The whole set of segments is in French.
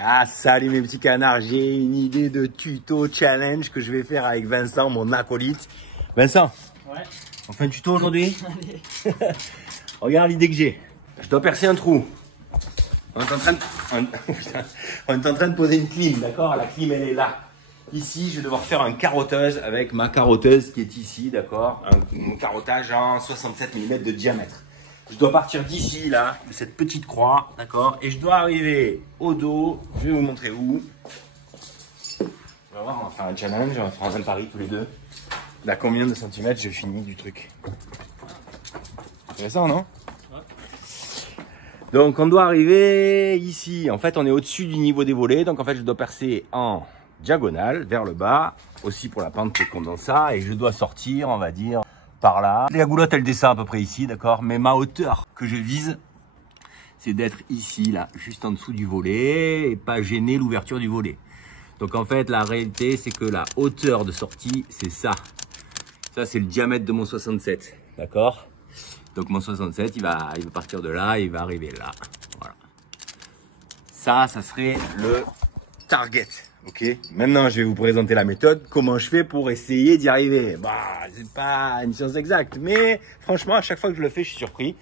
Ah salut mes petits canards, j'ai une idée de tuto challenge que je vais faire avec Vincent, mon acolyte. Vincent, ouais. On fait un tuto aujourd'hui? Regarde l'idée que j'ai. Je dois percer un trou. On est en train de poser une clim, d'accord? La clim elle est là. Ici, je vais devoir faire un carotteuse avec ma carotteuse qui est ici, d'accord? Un carottage en 67 mm de diamètre. Je dois partir d'ici, là, de cette petite croix, d'accord? Et je dois arriver au dos. Je vais vous montrer où. On va voir, on va faire un challenge, on va faire un pari tous les deux. À combien de centimètres je finis du truc? Intéressant, non? Ouais. Donc, on doit arriver ici. En fait, on est au-dessus du niveau des volets. Donc, en fait, je dois percer en diagonale vers le bas. Aussi pour la pente qui est comme ça. Et je dois sortir, on va dire, par là. La goulotte, elle descend à peu près ici, d'accord? Mais ma hauteur que je vise, c'est d'être ici, là, juste en dessous du volet et pas gêner l'ouverture du volet. Donc en fait, la réalité, c'est que la hauteur de sortie, c'est ça. Ça, c'est le diamètre de mon 67, d'accord? Donc mon 67, il va partir de là, il va arriver là. Voilà. Ça serait le target. Ok, maintenant je vais vous présenter la méthode, comment je fais pour essayer d'y arriver. Bah, c'est pas une science exacte, mais franchement, à chaque fois que je le fais, je suis surpris.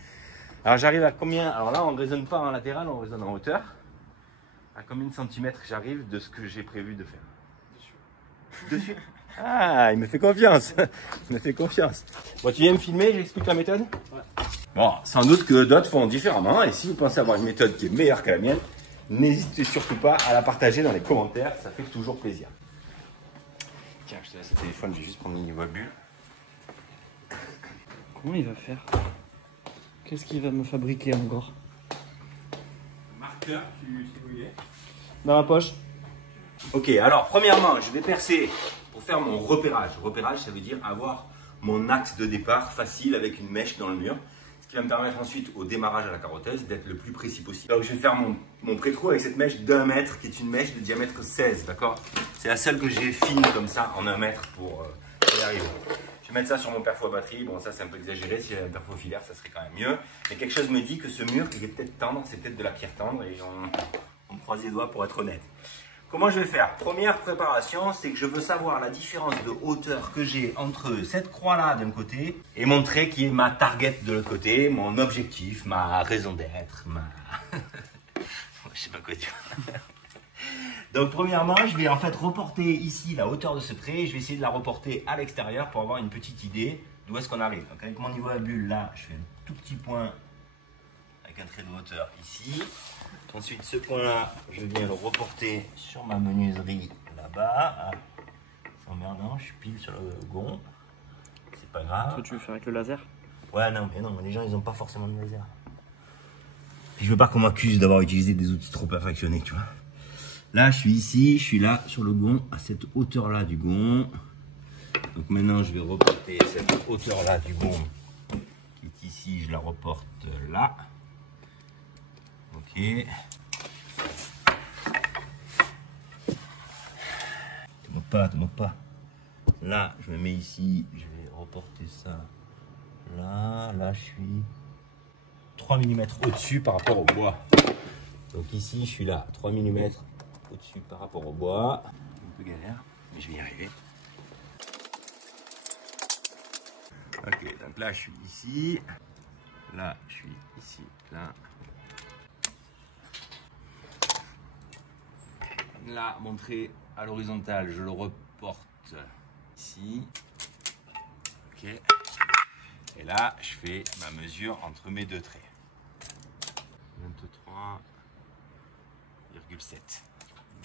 Alors j'arrive à combien? Alors là, on ne raisonne pas en latéral, on raisonne en hauteur. À combien de centimètres j'arrive de ce que j'ai prévu de faire? Dessus. Ah, il me fait confiance. Il me fait confiance. Bon, tu viens me filmer, j'explique la méthode? Ouais. Bon, sans doute que d'autres font différemment, et si vous pensez avoir une méthode qui est meilleure que la mienne, n'hésitez surtout pas à la partager dans les commentaires, ça fait toujours plaisir. Tiens, je te laisse le téléphone, je vais juste prendre une niveau bulle. Comment il va faire? Qu'est-ce qu'il va me fabriquer encore? Marqueur, tu sais où il est? Dans la poche. Ok, alors premièrement, je vais percer pour faire mon repérage. Repérage, ça veut dire avoir mon axe de départ facile avec une mèche dans le mur. Ce qui va me permettre ensuite, au démarrage à la carotteuse, d'être le plus précis possible. Donc je vais faire mon pré-trou avec cette mèche d'1 mètre, qui est une mèche de diamètre 16, d'accord? C'est la seule que j'ai fine comme ça, en 1 mètre pour y arriver. Je vais mettre ça sur mon perfo à batterie. Bon, ça c'est un peu exagéré, si j'avais un perfo filaire, ça serait quand même mieux. Mais quelque chose me dit que ce mur, il est peut-être tendre, c'est peut-être de la pierre tendre, et on me croise les doigts pour être honnête. Comment je vais faire? Première préparation, c'est que je veux savoir la différence de hauteur que j'ai entre cette croix-là d'un côté et mon trait qui est ma target de l'autre côté, mon objectif, ma raison d'être, je sais pas quoi dire. Donc premièrement, je vais en fait reporter ici la hauteur de ce trait et je vais essayer de la reporter à l'extérieur pour avoir une petite idée d'où est-ce qu'on arrive. Donc avec mon niveau à bulle, là, je fais un tout petit point avec un trait de hauteur ici. Ensuite, ce point-là, je viens le reporter sur ma menuiserie là-bas. Ah, c'est emmerdant, je suis pile sur le gond. C'est pas grave. Toi, tu veux faire avec le laser? Ouais, non, mais les gens, ils n'ont pas forcément de laser. Puis je veux pas qu'on m'accuse d'avoir utilisé des outils trop perfectionnés, tu vois. Là, je suis ici, je suis là, sur le gond, à cette hauteur-là du gond. Donc maintenant, je vais reporter cette hauteur-là du gond, qui est ici, je la reporte là. Ok. Te moque pas. Là, je me mets ici, je vais reporter ça là. Là, je suis 3 mm au-dessus par rapport au bois. Donc ici, je suis là, 3 mm au-dessus par rapport au bois. Un peu galère, mais je vais y arriver. Ok, donc là, je suis ici. Là, je suis ici, là. Là, mon trait à l'horizontale, je le reporte ici. Ok. Et là, je fais ma mesure entre mes deux traits.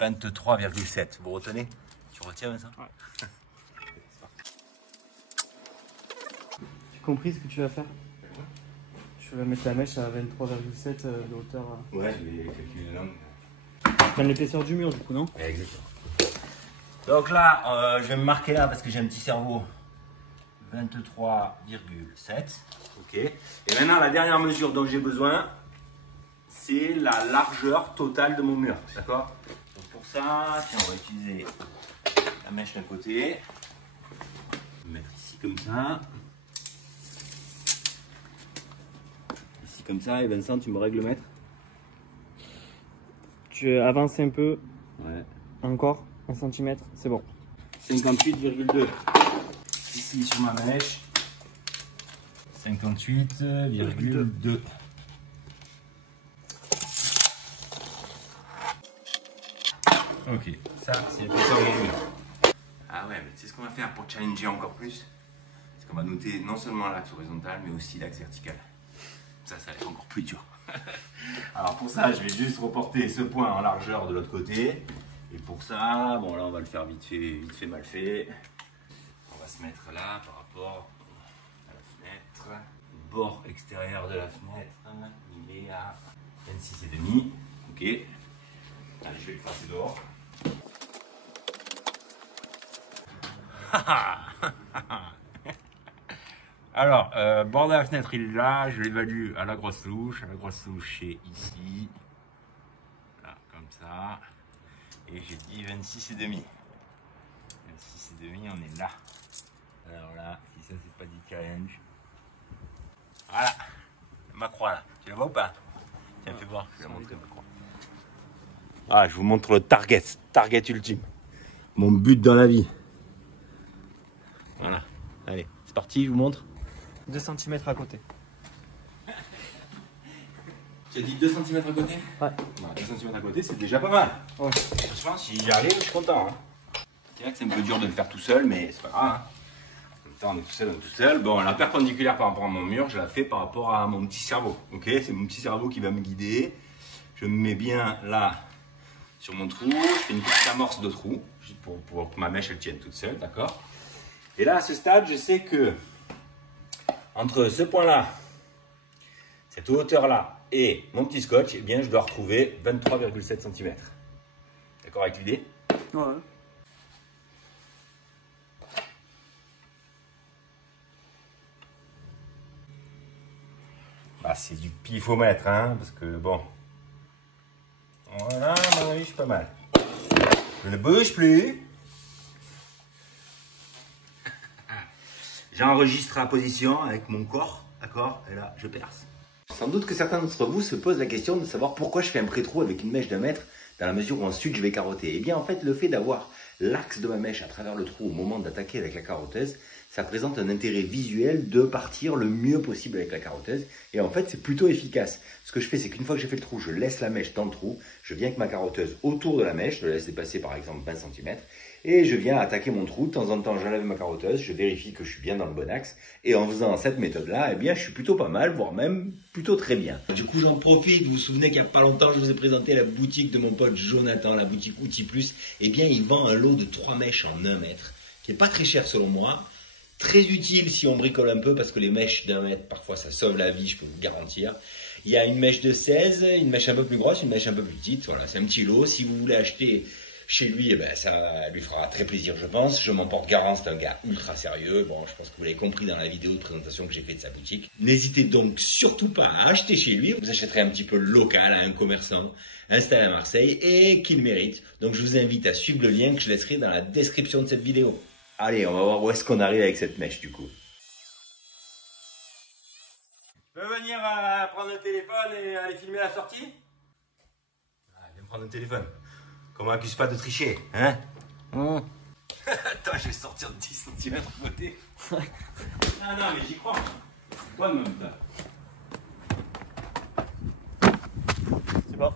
23,7. 23,7. Vous retenez? Tu retiens ça? Ouais. Tu as compris ce que tu vas faire? Je vais mettre la mèche à 23,7 de hauteur. Ouais, je vais calculer l'angle. Même l'épaisseur du mur, du coup, non? Exactement. Donc là, je vais me marquer là parce que j'ai un petit cerveau. 23,7. Ok. Et maintenant, la dernière mesure dont j'ai besoin, c'est la largeur totale de mon mur. D'accord? Donc pour ça, tiens, on va utiliser la mèche d'un côté. Je vais mettre ici comme ça. Ici comme ça. Et Vincent, tu me règles le mètre? tu avances un peu. Ouais. Encore 1 cm, c'est bon. 58,2. Ici sur ma mèche. 58,2. Ok, ça c'est le plus mur. Ah ouais, mais c'est ce qu'on va faire pour challenger encore plus. C'est qu'on va noter non seulement l'axe horizontal, mais aussi l'axe vertical. Ça va être encore plus dur. Alors pour ça, je vais juste reporter ce point en largeur de l'autre côté. Et pour ça, bon là on va le faire vite fait, mal fait. On va se mettre là par rapport à la fenêtre. Le bord extérieur de la fenêtre, il est à 26,5. Ok. Allez, je vais le tracer dehors. Alors, bord de la fenêtre, il est là. Je l'évalue à la grosse louche. La grosse louche, c'est ici. Là, comme ça. Et j'ai dit 26,5. 26,5, on est là. Alors là, si ça c'est pas du challenge. Voilà. Ma croix là. Tu la vois ou pas? Tiens, fais voir. Je vais la montrer ma croix. Ah, je vous montre le target. Target ultime. Mon but dans la vie. Voilà. Allez, c'est parti, je vous montre. 2 cm à côté. Tu as dit 2 cm à côté? Ouais. Bah, 2 cm à côté, c'est déjà pas mal. Ouais. Franchement, si j'y arrive, je suis content. Hein. C'est vrai que c'est un peu dur de le faire tout seul, mais c'est pas grave. Hein. En même temps, on est tout seul, on est tout seul. Bon, la perpendiculaire par rapport à mon mur, je la fais par rapport à mon petit cerveau. Ok, c'est mon petit cerveau qui va me guider. Je me mets bien là sur mon trou. Je fais une petite amorce de trou pour que ma mèche elle tienne toute seule, d'accord? Et là, à ce stade, je sais que entre ce point-là, cette hauteur-là et mon petit scotch, eh bien, je dois retrouver 23,7 cm. D'accord avec l'idée? Ouais. Bah, c'est du pifomètre, hein, parce que bon. Voilà, à mon avis, je suis pas mal. Je ne bouge plus. J'enregistre la position avec mon corps, d'accord? Et là, je perce. Sans doute que certains d'entre vous se posent la question de savoir pourquoi je fais un pré-trou avec une mèche d'1 mètre dans la mesure où ensuite je vais carotter. Eh bien, en fait, le fait d'avoir l'axe de ma mèche à travers le trou au moment d'attaquer avec la carotteuse, ça présente un intérêt visuel de partir le mieux possible avec la carotteuse. Et en fait, c'est plutôt efficace. Ce que je fais, c'est qu'une fois que j'ai fait le trou, je laisse la mèche dans le trou, je viens avec ma carotteuse autour de la mèche, je la laisse dépasser par exemple 20 cm, et je viens attaquer mon trou. De temps en temps, j'enlève ma carotteuse, je vérifie que je suis bien dans le bon axe, et en faisant cette méthode-là, eh bien, je suis plutôt pas mal, voire même plutôt très bien. Du coup, j'en profite, vous vous souvenez qu'il n'y a pas longtemps, je vous ai présenté la boutique de mon pote Jonathan, la boutique Outil Plus. Eh bien, il vend un lot de 3 mèches en 1 mètre, qui est pas très cher selon moi. Très utile si on bricole un peu, parce que les mèches d'1 mètre, parfois ça sauve la vie, je peux vous le garantir. Il y a une mèche de 16, une mèche un peu plus grosse, une mèche un peu plus petite. Voilà, c'est un petit lot. Si vous voulez acheter chez lui, eh ben, ça lui fera très plaisir, je pense. Je m'en porte garant, c'est un gars ultra sérieux. Bon, je pense que vous l'avez compris dans la vidéo de présentation que j'ai fait de sa boutique. N'hésitez donc surtout pas à acheter chez lui. Vous achèterez un petit peu local à un commerçant installé à Marseille et qu'il mérite. Donc, je vous invite à suivre le lien que je laisserai dans la description de cette vidéo. Allez, on va voir où est-ce qu'on arrive avec cette mèche du coup. Tu peux venir prendre le téléphone et aller filmer la sortie? Ah, viens prendre le téléphone. Qu'on m'accuse pas de tricher, hein? Attends, je vais sortir de 10 cm de côté. Ah non, mais j'y crois. Bonne même ça. C'est bon.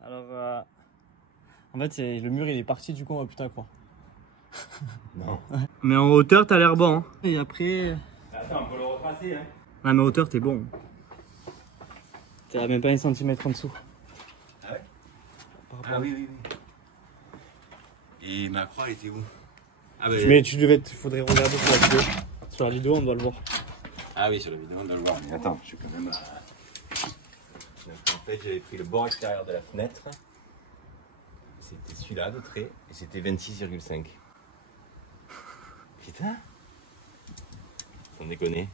Alors, en fait, le mur il est parti, du coup on va plus t'accroître. Non. Mais en hauteur, t'as l'air bon. Hein. Et après. Attends, on peut le retracer, hein. Ah, mais en hauteur, t'es bon. T'es même pas 1 cm en dessous. Ah ouais? Ah oui, oui, oui. Et ma croix, elle était où? Ah bah, mais faudrait regarder sur la vidéo. Sur la vidéo, on doit le voir. Ah oui, sur la vidéo, on doit le voir. Mais attends, je suis quand même. Donc, en fait, j'avais pris le bord extérieur de la fenêtre. c'était celui-là de trait, et c'était 26,5. Putain, sans déconner.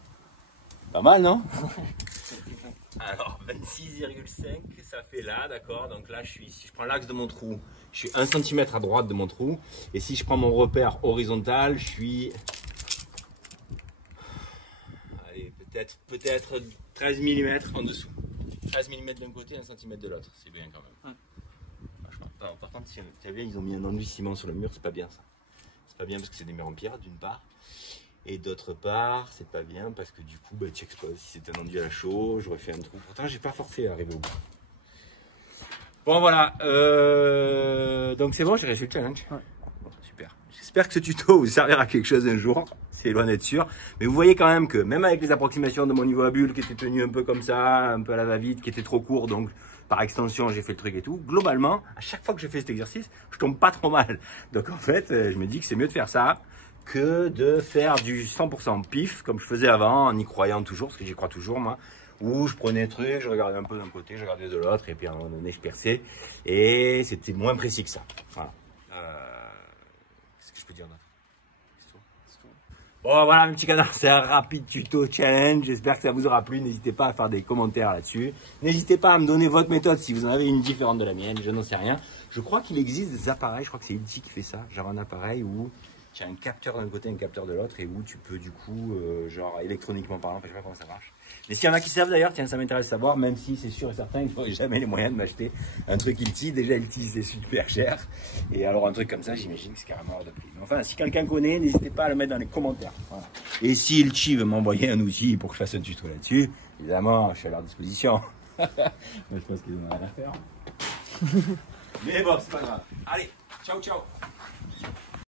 Pas mal, non? Alors, 26,5, ça fait là, d'accord. Donc là, si je prends l'axe de mon trou, je suis 1 cm à droite de mon trou. Et si je prends mon repère horizontal, je suis... Allez, peut-être 13 mm en dessous. 13 mm d'un côté, 1 cm de l'autre. C'est bien quand même. Franchement. Alors, par contre, tiens bien, ils ont mis un enduit ciment sur le mur, c'est pas bien ça. C'est pas bien parce que c'est des murs en pierre, d'une part. Et d'autre part, c'est pas bien parce que du coup, tu exposes. Si c'était un enduit à la chaux, j'aurais fait un trou. Pourtant, j'ai pas forcé à arriver au bout. Bon, voilà. Donc, c'est bon, j'ai réussi le challenge. Ouais. Bon, super. J'espère que ce tuto vous servira à quelque chose un jour. C'est loin d'être sûr. Mais vous voyez quand même que même avec les approximations de mon niveau à bulle qui était tenu un peu comme ça, un peu à la va-vite, qui était trop court, donc par extension, j'ai fait le truc et tout. Globalement, à chaque fois que je fais cet exercice, je tombe pas trop mal. Donc, en fait, je me dis que c'est mieux de faire ça que de faire du 100% pif, comme je faisais avant, en y croyant toujours, parce que j'y crois toujours, moi, où je prenais un truc, je regardais un peu d'un côté, je regardais de l'autre, et puis à un moment donné, je perçais, et c'était moins précis que ça. Voilà. Qu'est-ce que je peux dire d'autre? Bon, voilà, mes petits canards, c'est un rapide tuto challenge. J'espère que ça vous aura plu. N'hésitez pas à faire des commentaires là-dessus. N'hésitez pas à me donner votre méthode si vous en avez une différente de la mienne. Je n'en sais rien. Je crois qu'il existe des appareils, je crois que c'est Ilti qui fait ça, genre un appareil où tu as un capteur d'un côté, un capteur de l'autre, et où tu peux du coup, genre électroniquement parlant, je sais pas comment ça marche. Mais s'il y en a qui savent d'ailleurs, tiens, ça m'intéresse de savoir, même si c'est sûr et certain, il n'aurait jamais les moyens de m'acheter un truc Ilti. Déjà, Ilti, c'est super cher. Et alors, un truc comme ça, j'imagine que c'est carrément hors de prix. Mais enfin, si quelqu'un connaît, n'hésitez pas à le mettre dans les commentaires. Voilà. Et si Ilti veut m'envoyer un outil pour que je fasse un tuto là-dessus, évidemment, je suis à leur disposition. Mais je pense qu'ils n'ont rien à faire. Mais bon, c'est pas grave. Allez, ciao, ciao.